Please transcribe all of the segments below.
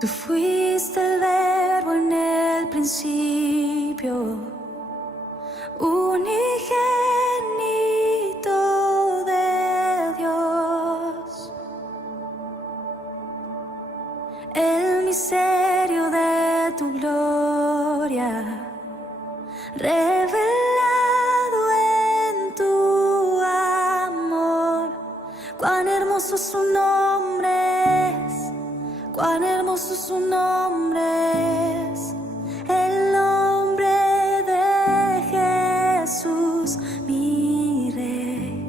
Tú fuiste el verbo en el principio, unigénito de Dios. El misterio de tu gloria, revelado en tu amor. Cuán hermoso su nombre es, cuán hermoso su nombre es, el nombre de Jesús, mi Rey.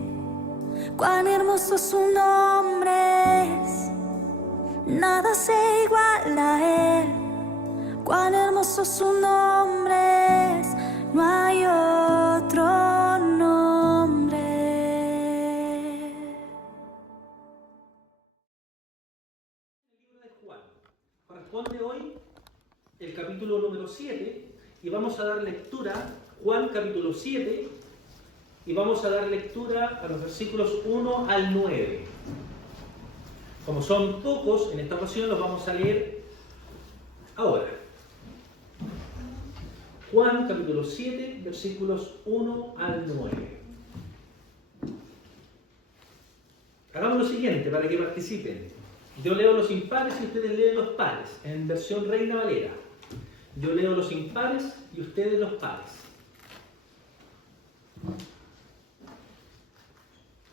Cuán hermoso su nombre es, nada se iguala a él. Cuán hermoso su nombre es, no hay otro nombre. El libro de Juan corresponde hoy el capítulo número 7 y vamos a dar lectura, Juan capítulo 7, y vamos a dar lectura a los versículos 1 al 9. Como son pocos, en esta ocasión los vamos a leer ahora. Juan capítulo 7, versículos 1 al 9. Hagamos lo siguiente para que participen. Yo leo los impares y ustedes leen los pares, en versión Reina Valera. Yo leo los impares y ustedes los pares.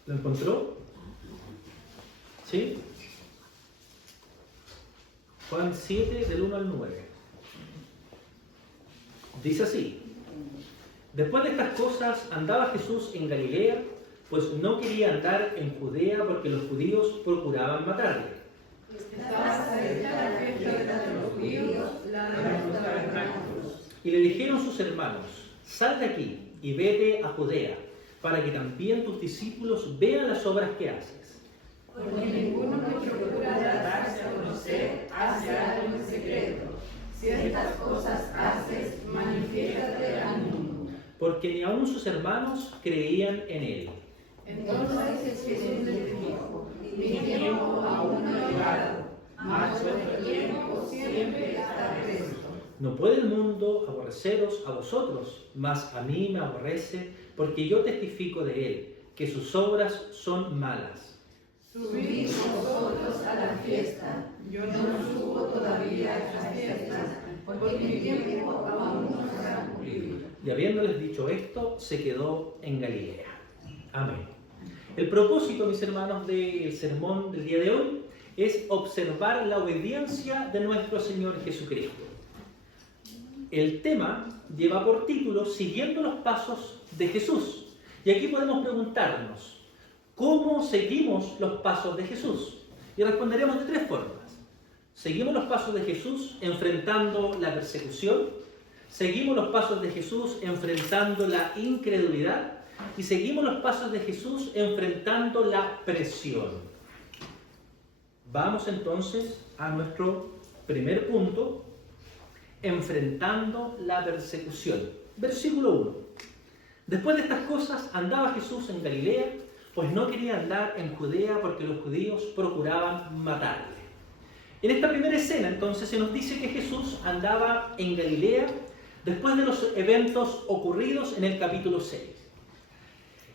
¿Lo encontró? ¿Sí? Juan 7, del 1 al 9. Dice así: después de estas cosas andaba Jesús en Galilea, pues no quería andar en Judea porque los judíos procuraban matarle. Estaba cerca la fiesta de los judíos, la de los tabernáculos. Y le dijeron sus hermanos: sal de aquí y vete a Judea, para que también tus discípulos vean las obras que haces. Porque ninguno que procura darse a conocer hace algo en secreto. Si estas cosas haces, manifiéstate al mundo. Porque ni aun sus hermanos creían en él. Entonces Jesús les dijo: mi tiempo aún no ha llegado, mas vuestro tiempo siempre está presto. No puede el mundo aborreceros a vosotros, mas a mí me aborrece, porque yo testifico de él, que sus obras son malas. Subid vosotros a la fiesta, yo no subo todavía a esta fiesta, porque mi tiempo aún no se ha cumplido. Y habiéndoles dicho esto, se quedó en Galilea. Amén. El propósito, mis hermanos, del sermón del día de hoy es observar la obediencia de nuestro Señor Jesucristo. El tema lleva por título Siguiendo los pasos de Jesús. Y aquí podemos preguntarnos, ¿cómo seguimos los pasos de Jesús? Y responderemos de tres formas. Seguimos los pasos de Jesús enfrentando la persecución, seguimos los pasos de Jesús enfrentando la incredulidad y seguimos los pasos de Jesús enfrentando la presión. Vamos entonces a nuestro primer punto, enfrentando la persecución. Versículo 1. Después de estas cosas andaba Jesús en Galilea, pues no quería andar en Judea porque los judíos procuraban matarle. En esta primera escena entonces se nos dice que Jesús andaba en Galilea después de los eventos ocurridos en el capítulo 6.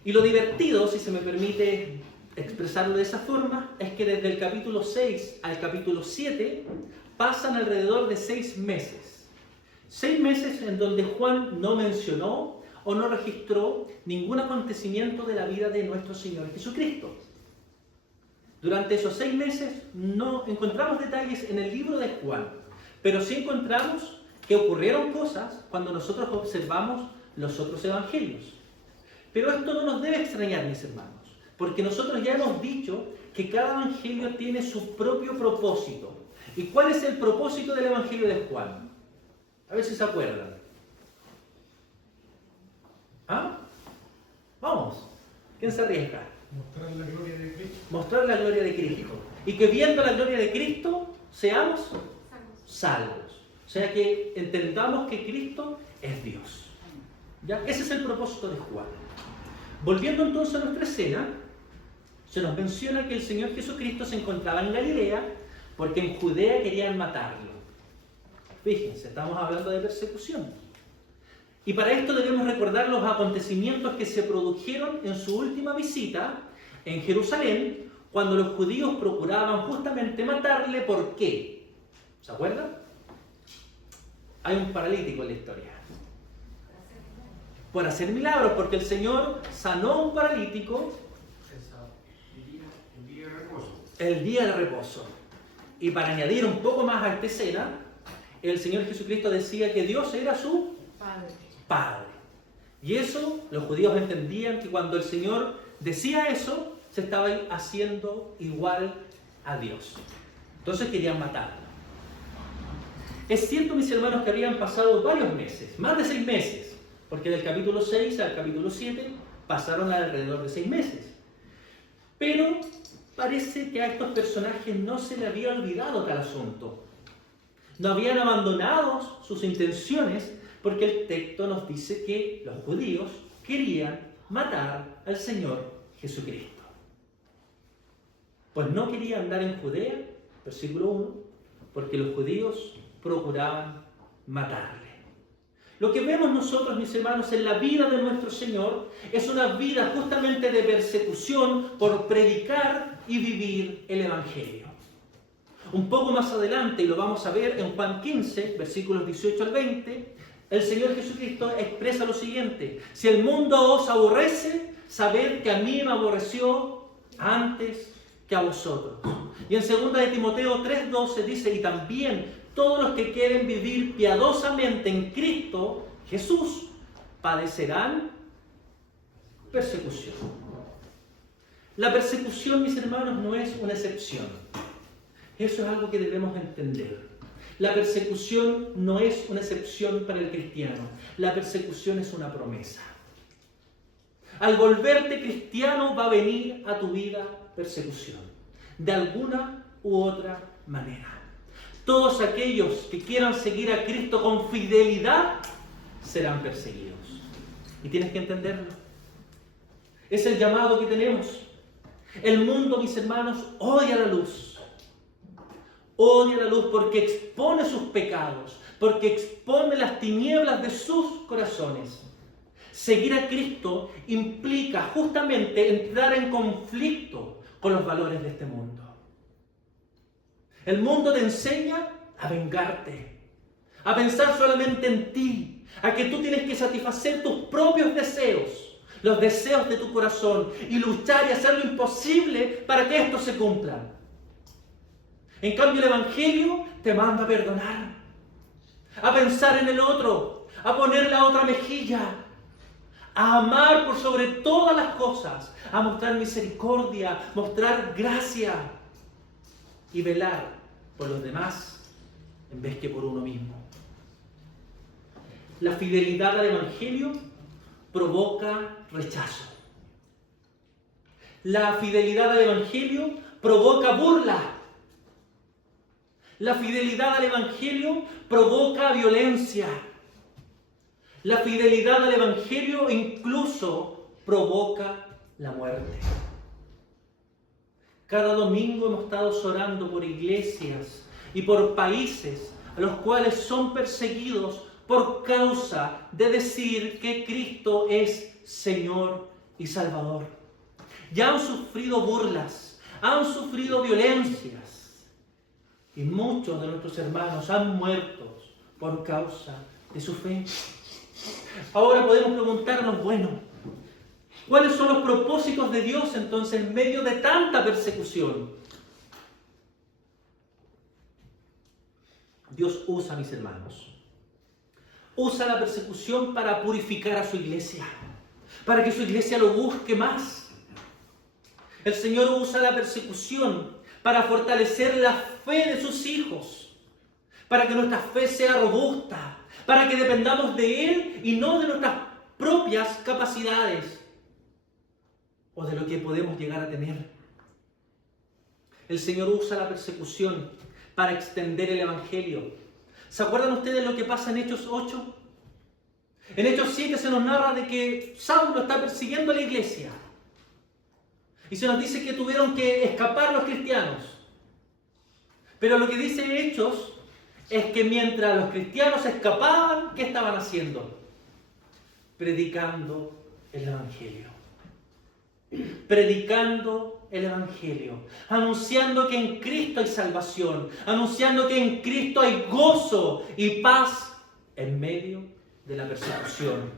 Y lo divertido, si se me permite expresarlo de esa forma, es que desde el capítulo 6 al capítulo 7 pasan alrededor de 6 meses. 6 meses en donde Juan no mencionó o no registró ningún acontecimiento de la vida de nuestro Señor Jesucristo. Durante esos 6 meses no encontramos detalles en el libro de Juan, pero sí encontramos que ocurrieron cosas cuando nosotros observamos los otros evangelios. Pero esto no nos debe extrañar, mis hermanos, porque nosotros ya hemos dicho que cada evangelio tiene su propio propósito. ¿Y cuál es el propósito del evangelio de Juan? A ver si se acuerdan. ¿Ah? Vamos. ¿Quién se arriesga? Mostrar la gloria de Cristo. Mostrar la gloria de Cristo. Y que viendo la gloria de Cristo seamos salvos. O sea que entendamos que Cristo es Dios. ¿Ya? Ese es el propósito de Juan. Volviendo entonces a nuestra escena, se nos menciona que el Señor Jesucristo se encontraba en Galilea, porque en Judea querían matarlo. Fíjense, estamos hablando de persecución. Y para esto debemos recordar los acontecimientos que se produjeron en su última visita en Jerusalén, cuando los judíos procuraban justamente matarle. ¿Por qué? ¿Se acuerdan? Hay un paralítico en la historia. Por hacer milagros, porque el Señor sanó a un paralítico el día de reposo. Y para añadir un poco más a esta escena, el Señor Jesucristo decía que Dios era su Padre. Y eso los judíos entendían, que cuando el Señor decía eso, se estaba haciendo igual a Dios. Entonces querían matarlo. Es cierto, mis hermanos, que habían pasado varios meses, más de 6 meses, porque del capítulo 6 al capítulo 7 pasaron alrededor de 6 meses. Pero parece que a estos personajes no se les había olvidado tal asunto. No habían abandonado sus intenciones, porque el texto nos dice que los judíos querían matar al Señor Jesucristo. Pues no querían andar en Judea, versículo 1, porque los judíos procuraban matarle. Lo que vemos nosotros, mis hermanos, en la vida de nuestro Señor es una vida justamente de persecución por predicar y vivir el Evangelio. Un poco más adelante, y lo vamos a ver en Juan 15, versículos 18 al 20, el Señor Jesucristo expresa lo siguiente: si el mundo os aborrece, sabed que a mí me aborreció antes que a vosotros. Y en 2 de Timoteo 3:12 dice: y también todos los que quieren vivir piadosamente en Cristo Jesús padecerán persecución. La persecución, mis hermanos, no es una excepción. Eso es algo que debemos entender. La persecución no es una excepción para el cristiano. La persecución es una promesa. Al volverte cristiano va a venir a tu vida persecución, de alguna u otra manera. Todos aquellos que quieran seguir a Cristo con fidelidad serán perseguidos. Y tienes que entenderlo. Es el llamado que tenemos. El mundo, mis hermanos, odia la luz. Odia la luz porque expone sus pecados, porque expone las tinieblas de sus corazones. Seguir a Cristo implica justamente entrar en conflicto con los valores de este mundo. El mundo te enseña a vengarte, a pensar solamente en ti, a que tú tienes que satisfacer tus propios deseos, los deseos de tu corazón, y luchar y hacer lo imposible para que estos se cumplan. En cambio, el Evangelio te manda a perdonar, a pensar en el otro, a poner la otra mejilla, a amar por sobre todas las cosas, a mostrar misericordia, mostrar gracia y velar por los demás en vez que por uno mismo. La fidelidad al Evangelio provoca rechazo. La fidelidad al Evangelio provoca burla. La fidelidad al Evangelio provoca violencia. La fidelidad al Evangelio incluso provoca la muerte. Cada domingo hemos estado orando por iglesias y por países a los cuales son perseguidos por causa de decir que Cristo es Señor y Salvador. Ya han sufrido burlas, han sufrido violencias, y muchos de nuestros hermanos han muerto por causa de su fe. Ahora podemos preguntarnos, bueno, ¿cuáles son los propósitos de Dios entonces en medio de tanta persecución? Dios usa, mis hermanos, usa la persecución para purificar a su iglesia, para que su iglesia lo busque más. El Señor usa la persecución para fortalecer la fe de sus hijos, para que nuestra fe sea robusta, para que dependamos de Él y no de nuestras propias capacidades o de lo que podemos llegar a tener. El Señor usa la persecución para extender el Evangelio. ¿Se acuerdan ustedes lo que pasa en Hechos 8? En Hechos 7 se nos narra de que Saulo está persiguiendo a la iglesia. Y se nos dice que tuvieron que escapar los cristianos. Pero lo que dice Hechos es que mientras los cristianos escapaban, ¿qué estaban haciendo? Predicando el Evangelio. Predicando el Evangelio. Anunciando que en Cristo hay salvación. Anunciando que en Cristo hay gozo y paz en medio de la persecución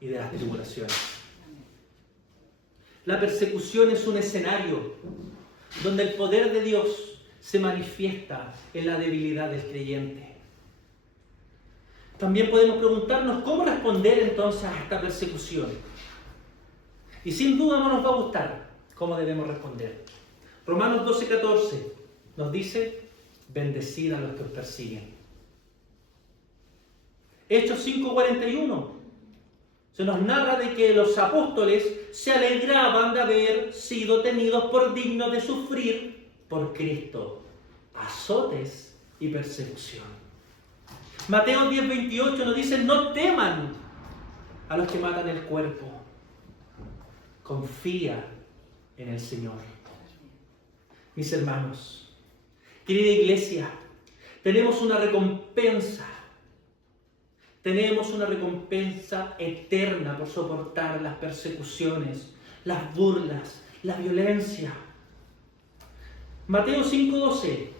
y de las tribulaciones. La persecución es un escenario donde el poder de Dios se manifiesta en la debilidad del creyente. También podemos preguntarnos cómo responder entonces a esta persecución. Y sin duda no nos va a gustar cómo debemos responder. Romanos 12:14 nos dice: bendecid a los que os persiguen. Hechos 5:41 se nos narra de que los apóstoles se alegraban de haber sido tenidos por dignos de sufrir por Cristo azotes y persecución. Mateo 10:28 nos dice: no teman a los que matan el cuerpo, confía en el Señor. Mis hermanos, querida iglesia, tenemos una recompensa eterna por soportar las persecuciones, las burlas, la violencia. Mateo 5:12: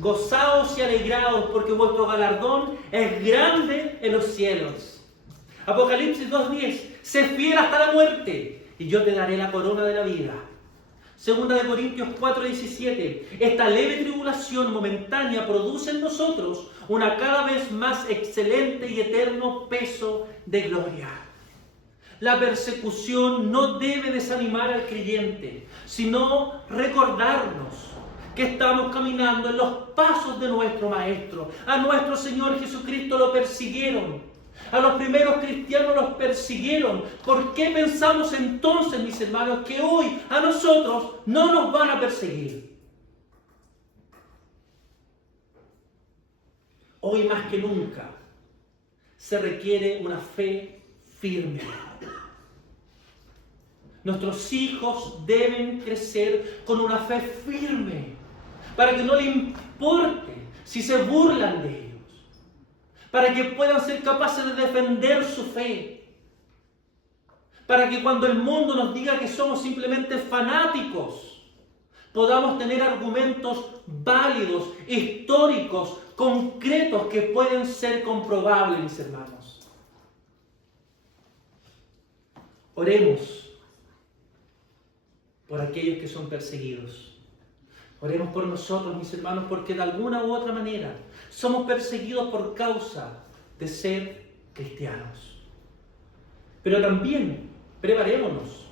gozaos y alegraos porque vuestro galardón es grande en los cielos. Apocalipsis 2:10: sé fiel hasta la muerte y yo te daré la corona de la vida. Segunda de Corintios 4:17: esta leve tribulación momentánea produce en nosotros una cada vez más excelente y eterno peso de gloria. La persecución no debe desanimar al creyente, sino recordarnos que estamos caminando en los pasos de nuestro Maestro. A nuestro Señor Jesucristo lo persiguieron. A los primeros cristianos los persiguieron. ¿Por qué pensamos entonces, mis hermanos, que hoy a nosotros no nos van a perseguir? Hoy más que nunca se requiere una fe firme. Nuestros hijos deben crecer con una fe firme, para que no le importe si se burlan de ellos, para que puedan ser capaces de defender su fe, para que cuando el mundo nos diga que somos simplemente fanáticos, podamos tener argumentos válidos, históricos, concretos, que pueden ser comprobables, mis hermanos. Oremos por aquellos que son perseguidos. Oremos por nosotros, mis hermanos, porque de alguna u otra manera somos perseguidos por causa de ser cristianos. Pero también preparémonos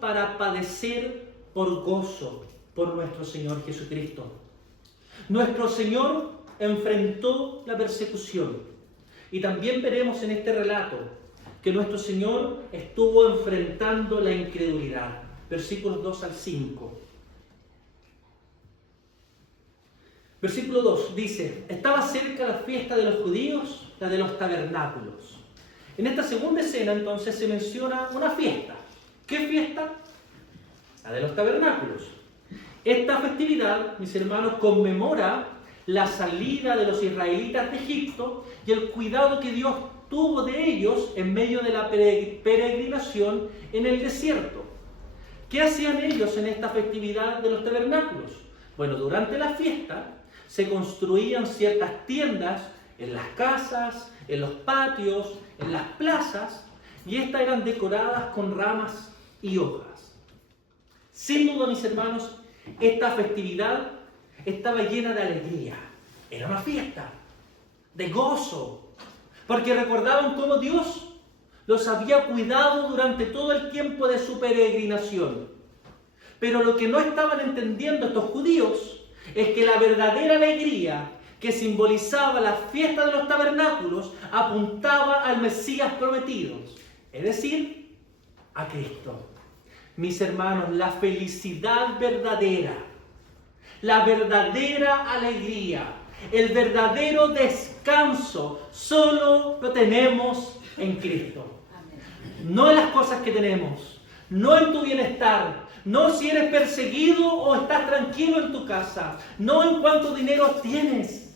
para padecer por gozo por nuestro Señor Jesucristo. Nuestro Señor enfrentó la persecución, y también veremos en este relato que nuestro Señor estuvo enfrentando la incredulidad. Versículos 2 al 5. Versículo 2 dice: estaba cerca la fiesta de los judíos, la de los tabernáculos. En esta segunda escena entonces se menciona una fiesta. ¿Qué fiesta? La de los tabernáculos. Esta festividad, mis hermanos, conmemora la salida de los israelitas de Egipto y el cuidado que Dios tuvo de ellos en medio de la peregrinación en el desierto. ¿Qué hacían ellos en esta festividad de los tabernáculos? Bueno, durante la fiesta se construían ciertas tiendas en las casas, en los patios, en las plazas, y estas eran decoradas con ramas y hojas. Sin duda, mis hermanos, esta festividad estaba llena de alegría. Era una fiesta de gozo, porque recordaban cómo Dios los había cuidado durante todo el tiempo de su peregrinación. Pero lo que no estaban entendiendo estos judíos es que la verdadera alegría que simbolizaba la fiesta de los tabernáculos apuntaba al Mesías prometido, es decir, a Cristo. Mis hermanos, la felicidad verdadera, la verdadera alegría, el verdadero descanso, solo lo tenemos en Cristo. No en las cosas que tenemos, no en tu bienestar, No si eres perseguido o estás tranquilo en tu casa. No en cuánto dinero tienes.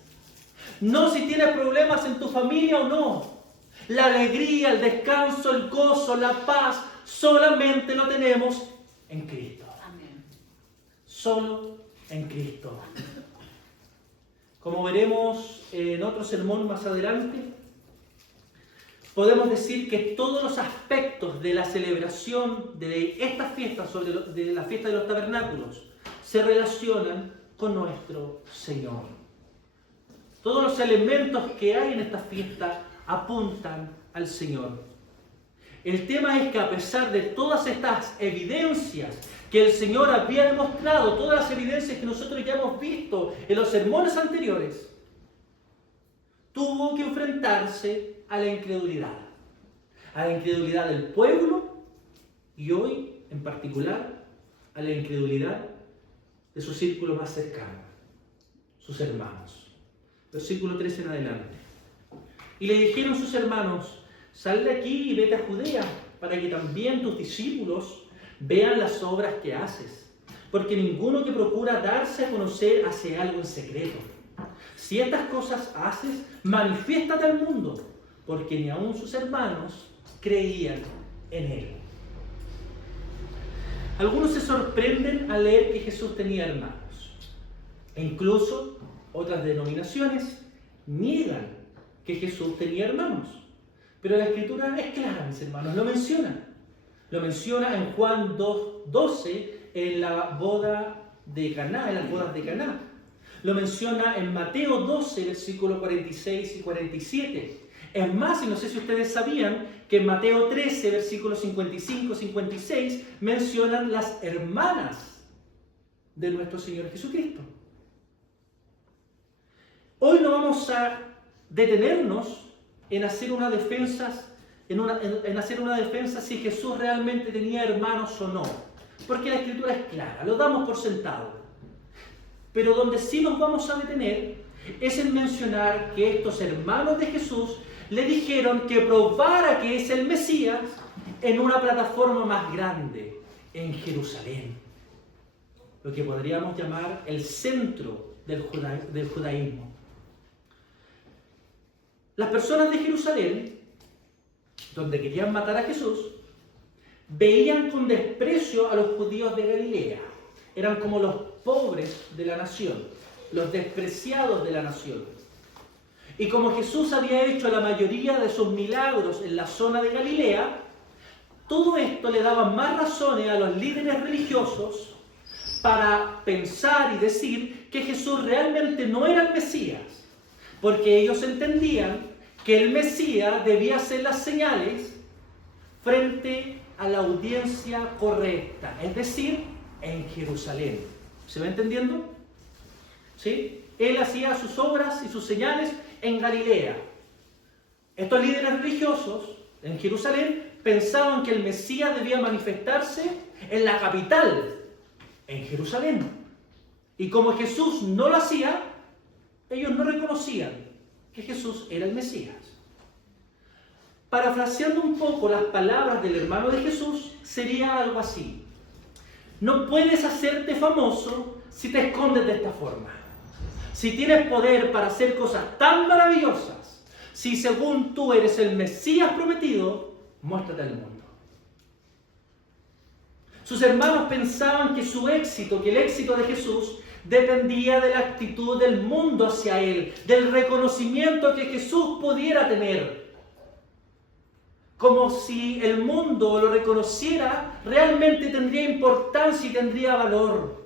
No si tienes problemas en tu familia o no. La alegría, el descanso, el gozo, la paz, solamente lo tenemos en Cristo. Amén. Solo en Cristo. Como veremos en otro sermón más adelante, podemos decir que todos los aspectos de la celebración de esta fiesta, de la fiesta de los tabernáculos, se relacionan con nuestro Señor. Todos los elementos que hay en esta fiesta apuntan al Señor. El tema es que a pesar de todas estas evidencias que el Señor había demostrado, todas las evidencias que nosotros ya hemos visto en los sermones anteriores, tuvo que enfrentarse a la incredulidad del pueblo y hoy en particular a la incredulidad de su círculo más cercano, sus hermanos. Versículo 13 en adelante. Y le dijeron sus hermanos: sal de aquí y vete a Judea, para que también tus discípulos vean las obras que haces, porque ninguno que procura darse a conocer hace algo en secreto. Si estas cosas haces, manifiéstate al mundo, porque ni aun sus hermanos creían en él. Algunos se sorprenden al leer que Jesús tenía hermanos, e incluso otras denominaciones niegan que Jesús tenía hermanos. Pero la Escritura es clara, mis hermanos, lo menciona. Lo menciona en Juan 2:12 en la boda de Caná, en las bodas de Caná. Lo menciona en Mateo 12, versículos 46 y 47. Es más, y no sé si ustedes sabían, que en Mateo 13, versículos 55 y 56, mencionan las hermanas de nuestro Señor Jesucristo. Hoy no vamos a detenernos en hacer una defensa si Jesús realmente tenía hermanos o no, porque la Escritura es clara, lo damos por sentado. Pero donde sí nos vamos a detener es en mencionar que estos hermanos de Jesús le dijeron que probara que es el Mesías en una plataforma más grande, en Jerusalén, lo que podríamos llamar el centro del judaísmo. Las personas de Jerusalén, donde querían matar a Jesús, veían con desprecio a los judíos de Galilea. Eran como los pobres de la nación, los despreciados de la nación. Y como Jesús había hecho la mayoría de sus milagros en la zona de Galilea, todo esto le daba más razones a los líderes religiosos para pensar y decir que Jesús realmente no era el Mesías, porque ellos entendían que el Mesías debía hacer las señales frente a la audiencia correcta, es decir, en Jerusalén. ¿Se va entendiendo? ¿Sí? Él hacía sus obras y sus señales en Galilea. Estos líderes religiosos en Jerusalén pensaban que el Mesías debía manifestarse en la capital, en Jerusalén. Y como Jesús no lo hacía, ellos no reconocían que Jesús era el Mesías. Parafraseando un poco las palabras del hermano de Jesús, sería algo así: no puedes hacerte famoso si te escondes de esta forma. Si tienes poder para hacer cosas tan maravillosas, si según tú eres el Mesías prometido, muéstrate al mundo. Sus hermanos pensaban que su éxito, que el éxito de Jesús, dependía de la actitud del mundo hacia él, del reconocimiento que Jesús pudiera tener. Como si el mundo lo reconociera, realmente tendría importancia y tendría valor.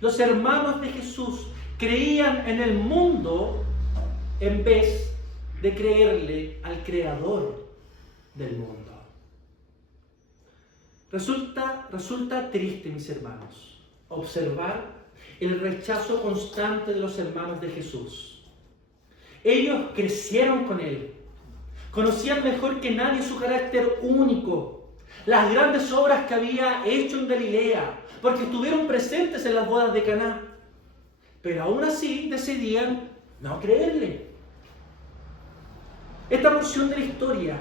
Los hermanos de Jesús creían en el mundo en vez de creerle al Creador del mundo. Resulta triste, mis hermanos, observar el rechazo constante de los hermanos de Jesús. Ellos crecieron con Él, conocían mejor que nadie su carácter único, las grandes obras que había hecho en Galilea, porque estuvieron presentes en las bodas de Caná, pero aún así decidían no creerle. En esta porción de la historia,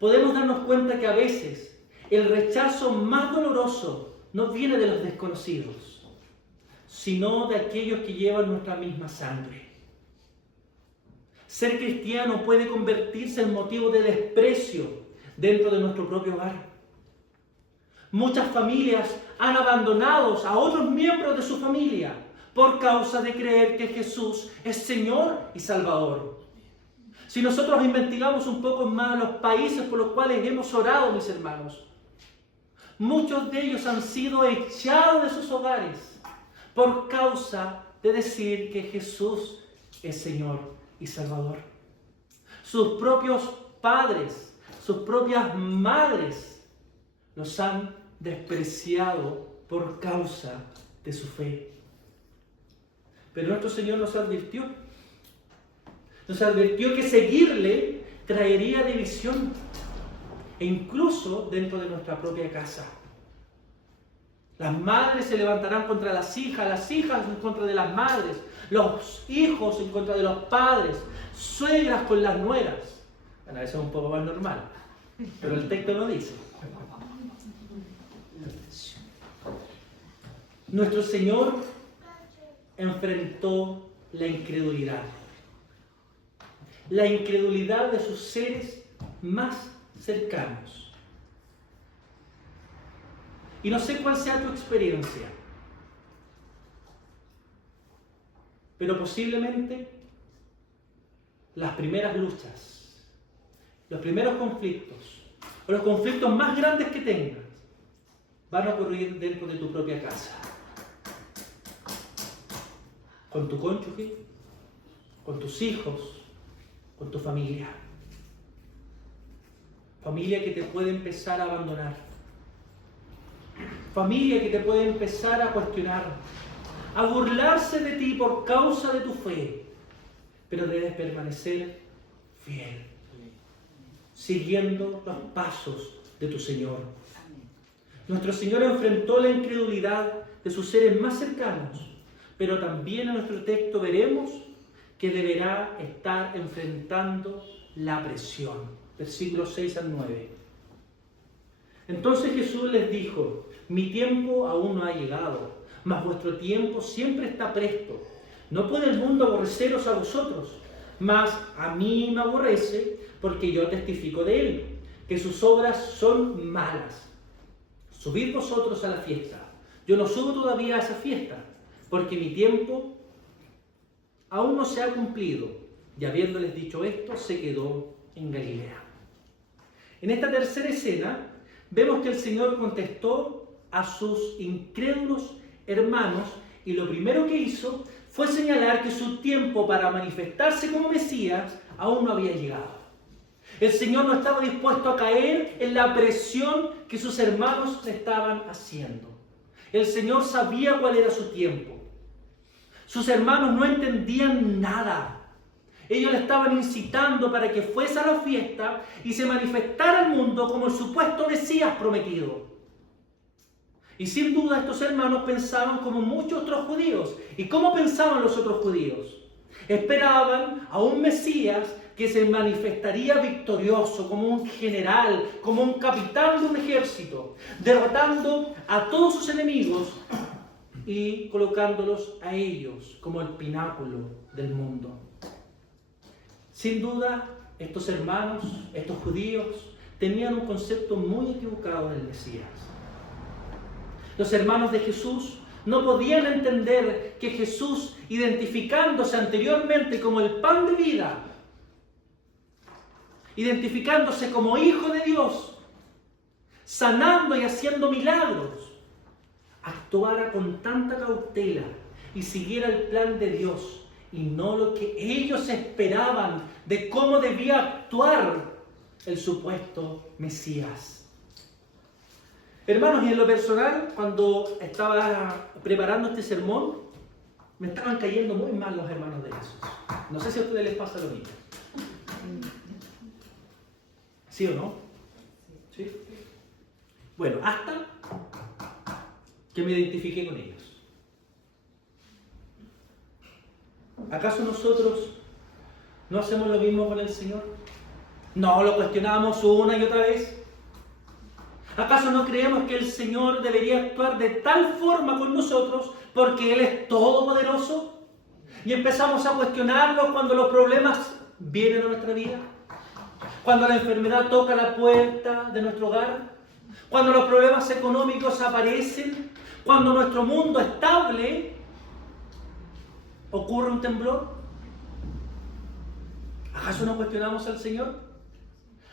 podemos darnos cuenta que a veces el rechazo más doloroso no viene de los desconocidos, sino de aquellos que llevan nuestra misma sangre. Ser cristiano puede convertirse en motivo de desprecio dentro de nuestro propio hogar. Muchas familias han abandonado a otros miembros de su familia por causa de creer que Jesús es Señor y Salvador. Si nosotros investigamos un poco más los países por los cuales hemos orado, mis hermanos, muchos de ellos han sido echados de sus hogares por causa de decir que Jesús es Señor y Salvador. Sus propios padres, sus propias madres los han despreciado por causa de su fe. Pero nuestro Señor nos advirtió que seguirle traería división, e incluso dentro de nuestra propia casa. Las madres se levantarán contra las hijas en contra de las madres, los hijos en contra de los padres, suegras con las nueras. Bueno, eso es un poco más normal, pero el texto lo dice. Nuestro Señor enfrentó la incredulidad de sus seres más cercanos. Y no sé cuál sea tu experiencia, pero posiblemente las primeras luchas, los primeros conflictos, o los conflictos más grandes que tengas, van a ocurrir dentro de tu propia casa. Con tu cónyuge, con tus hijos, con tu familia. Familia que te puede empezar a abandonar. Familia que te puede empezar a cuestionar, a burlarse de ti por causa de tu fe. Pero debes permanecer fiel, siguiendo los pasos de tu Señor. Nuestro Señor enfrentó la incredulidad de sus seres más cercanos, pero también en nuestro texto veremos que deberá estar enfrentando la presión. Versículos 6 al 9. Entonces Jesús les dijo: mi tiempo aún no ha llegado, mas vuestro tiempo siempre está presto. No puede el mundo aborreceros a vosotros, mas a mí me aborrece, porque yo testifico de él, que sus obras son malas. Subid vosotros a la fiesta. Yo no subo todavía a esa fiesta, porque mi tiempo aún no se ha cumplido. Y habiéndoles dicho esto, se quedó en Galilea. En esta tercera escena, vemos que el Señor contestó a sus incrédulos hermanos, y lo primero que hizo fue señalar que su tiempo para manifestarse como Mesías aún no había llegado. El Señor no estaba dispuesto a caer en la presión que sus hermanos le estaban haciendo. El Señor sabía cuál era su tiempo. Sus hermanos no entendían nada. Ellos le estaban incitando para que fuese a la fiesta y se manifestara al mundo como el supuesto Mesías prometido. Y sin duda estos hermanos pensaban como muchos otros judíos. ¿Y cómo pensaban los otros judíos? Esperaban a un Mesías que se manifestaría victorioso como un general, como un capitán de un ejército, derrotando a todos sus enemigos y colocándolos a ellos como el pináculo del mundo. Sin duda, estos hermanos, estos judíos, tenían un concepto muy equivocado del Mesías. Los hermanos de Jesús no podían entender que Jesús, identificándose anteriormente como el pan de vida, identificándose como Hijo de Dios, sanando y haciendo milagros, actuara con tanta cautela y siguiera el plan de Dios y no lo que ellos esperaban de cómo debía actuar el supuesto Mesías. Hermanos, y en lo personal, cuando estaba preparando este sermón, me estaban cayendo muy mal los hermanos de Jesús. No sé si a ustedes les pasa lo mismo. ¿Sí o no? ¿Sí? Bueno, hasta que me identifiqué con ellos. ¿Acaso nosotros no hacemos lo mismo con el Señor? No lo cuestionamos una y otra vez. ¿Acaso no creemos que el Señor debería actuar de tal forma con nosotros porque Él es todopoderoso? Y empezamos a cuestionarlo cuando los problemas vienen a nuestra vida, cuando la enfermedad toca la puerta de nuestro hogar, cuando los problemas económicos aparecen, cuando nuestro mundo estable ocurre un temblor. ¿Acaso no cuestionamos al Señor?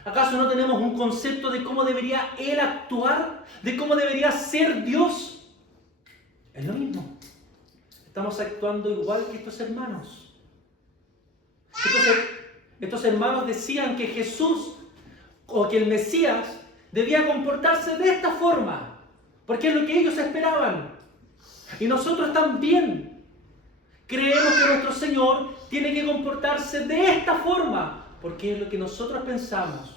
¿Acaso no tenemos un concepto de cómo debería Él actuar? ¿De cómo debería ser Dios? Es lo mismo. Estamos actuando igual que estos hermanos. Estos hermanos decían que Jesús o que el Mesías debía comportarse de esta forma, porque es lo que ellos esperaban. Y nosotros también creemos que nuestro Señor tiene que comportarse de esta forma, porque es lo que nosotros pensamos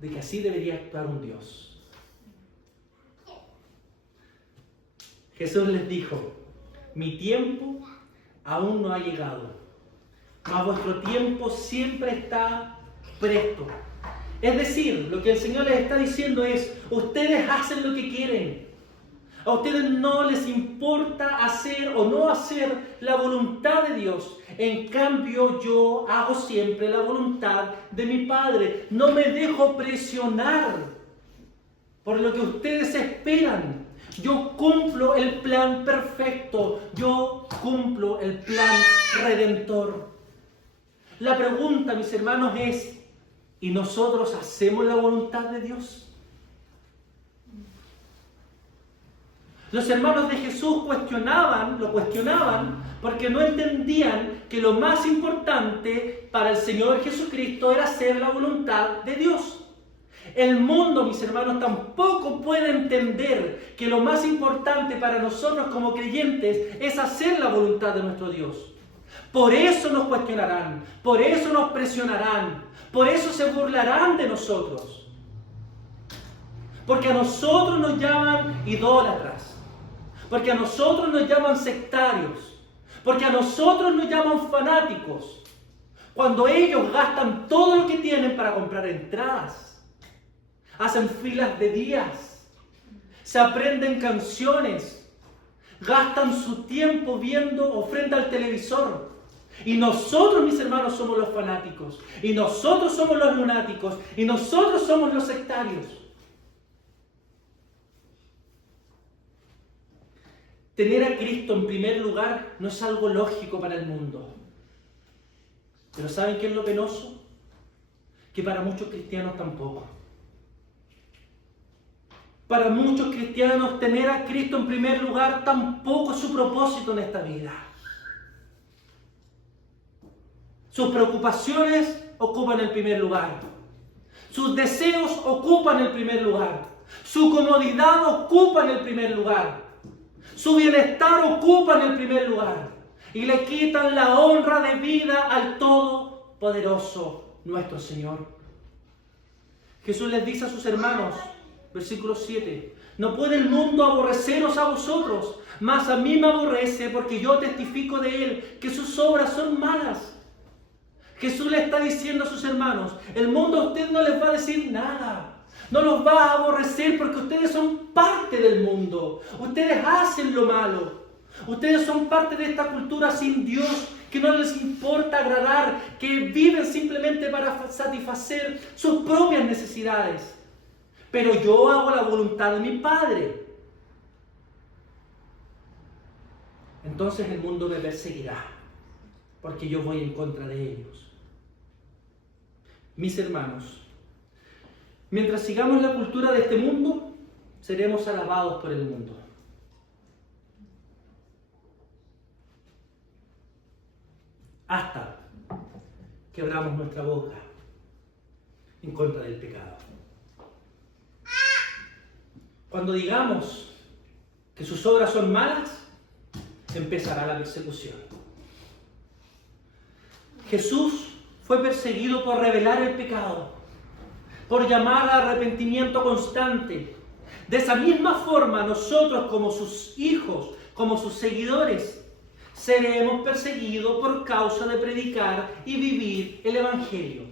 de que así debería actuar un Dios. Jesús les dijo: mi tiempo aún no ha llegado, mas vuestro tiempo siempre está presto. Es decir, lo que el Señor les está diciendo es: ustedes hacen lo que quieren. A ustedes no les importa hacer o no hacer la voluntad de Dios. En cambio, yo hago siempre la voluntad de mi Padre. No me dejo presionar por lo que ustedes esperan. Yo cumplo el plan perfecto. Yo cumplo el plan redentor. La pregunta, mis hermanos, es: ¿y nosotros hacemos la voluntad de Dios? Los hermanos de Jesús lo cuestionaban porque no entendían que lo más importante para el Señor Jesucristo era hacer la voluntad de Dios. El mundo, mis hermanos, tampoco puede entender que lo más importante para nosotros como creyentes es hacer la voluntad de nuestro Dios. Por eso nos cuestionarán, por eso nos presionarán, por eso se burlarán de nosotros. Porque a nosotros nos llaman idólatras. Porque a nosotros nos llaman sectarios. Porque a nosotros nos llaman fanáticos. Cuando ellos gastan todo lo que tienen para comprar entradas. Hacen filas de días. Se aprenden canciones. Gastan su tiempo viendo o frente al televisor. Y nosotros, mis hermanos, somos los fanáticos. Y nosotros somos los lunáticos. Y nosotros somos los sectarios. Tener a Cristo en primer lugar no es algo lógico para el mundo. Pero ¿saben qué es lo penoso? Que para muchos cristianos tampoco. Para muchos cristianos tener a Cristo en primer lugar tampoco es su propósito en esta vida. Sus preocupaciones ocupan el primer lugar. Sus deseos ocupan el primer lugar. Su comodidad ocupa en el primer lugar. Su bienestar ocupa en el primer lugar. Y le quitan la honra de vida al Todopoderoso, nuestro Señor. Jesús les dice a sus hermanos, versículo 7, no puede el mundo aborreceros a vosotros, mas a mí me aborrece porque yo testifico de Él que sus obras son malas. Jesús le está diciendo a sus hermanos, el mundo a ustedes no les va a decir nada. No los va a aborrecer porque ustedes son parte del mundo. Ustedes hacen lo malo. Ustedes son parte de esta cultura sin Dios, que no les importa agradar, que viven simplemente para satisfacer sus propias necesidades. Pero yo hago la voluntad de mi Padre. Entonces el mundo me perseguirá, porque yo voy en contra de ellos. Mis hermanos, mientras sigamos la cultura de este mundo, seremos alabados por el mundo. Hasta que abramos nuestra boca en contra del pecado. Cuando digamos que sus obras son malas, empezará la persecución. Jesús fue perseguido por revelar el pecado, por llamar al arrepentimiento constante. De esa misma forma, nosotros como sus hijos, como sus seguidores, seremos perseguidos por causa de predicar y vivir el Evangelio.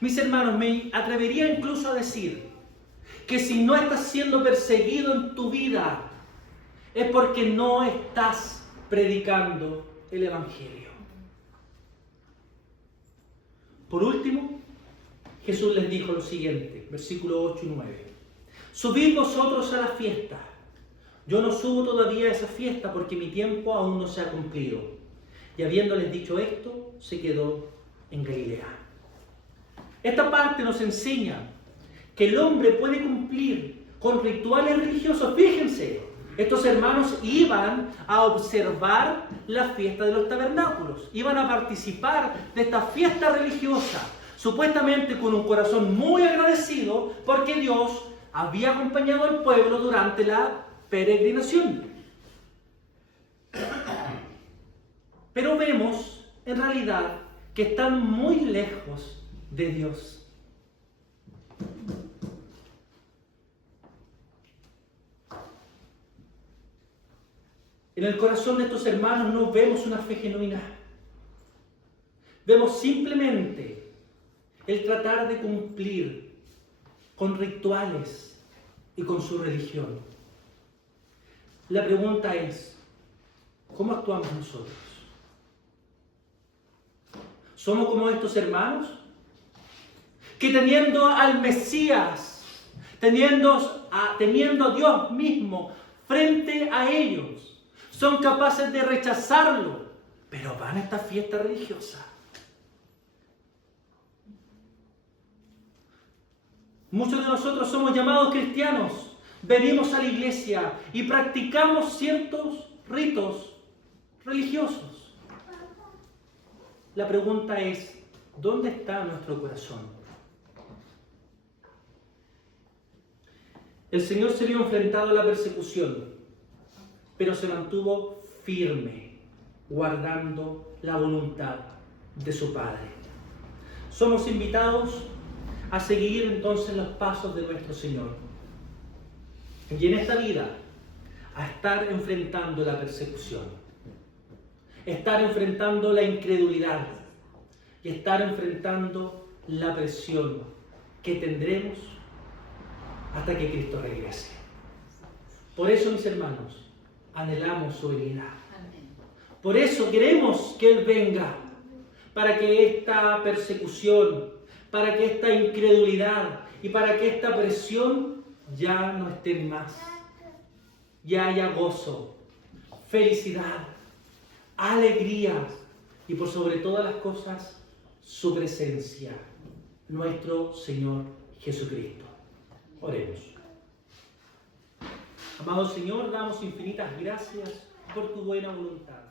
Mis hermanos, me atrevería incluso a decir que si no estás siendo perseguido en tu vida, es porque no estás predicando el Evangelio. Por último, Jesús les dijo lo siguiente, versículos 8 y 9. Subid vosotros a la fiesta. Yo no subo todavía a esa fiesta porque mi tiempo aún no se ha cumplido. Y habiéndoles dicho esto, se quedó en Galilea. Esta parte nos enseña que el hombre puede cumplir con rituales religiosos. Fíjense, estos hermanos iban a observar la fiesta de los tabernáculos, iban a participar de esta fiesta religiosa, supuestamente con un corazón muy agradecido porque Dios había acompañado al pueblo durante la peregrinación. Pero vemos en realidad que están muy lejos de Dios. En el corazón de estos hermanos no vemos una fe genuina. Vemos simplemente el tratar de cumplir con rituales y con su religión. La pregunta es, ¿cómo actuamos nosotros? ¿Somos como estos hermanos? Que teniendo al Mesías, teniendo a Dios mismo frente a ellos, son capaces de rechazarlo, pero van a esta fiesta religiosa. Muchos de nosotros somos llamados cristianos, venimos a la iglesia y practicamos ciertos ritos religiosos. La pregunta es, ¿dónde está nuestro corazón? El Señor se vio enfrentado a la persecución, pero se mantuvo firme, guardando la voluntad de su Padre. Somos invitados a seguir entonces los pasos de nuestro Señor. Y en esta vida, a estar enfrentando la persecución, estar enfrentando la incredulidad y estar enfrentando la presión que tendremos hasta que Cristo regrese. Por eso, mis hermanos, anhelamos su venida. Por eso queremos que Él venga, para que esta persecución, para que esta incredulidad y para que esta presión ya no estén más. Ya haya gozo, felicidad, alegría y por sobre todas las cosas, su presencia, nuestro Señor Jesucristo. Oremos. Amado Señor, damos infinitas gracias por tu buena voluntad.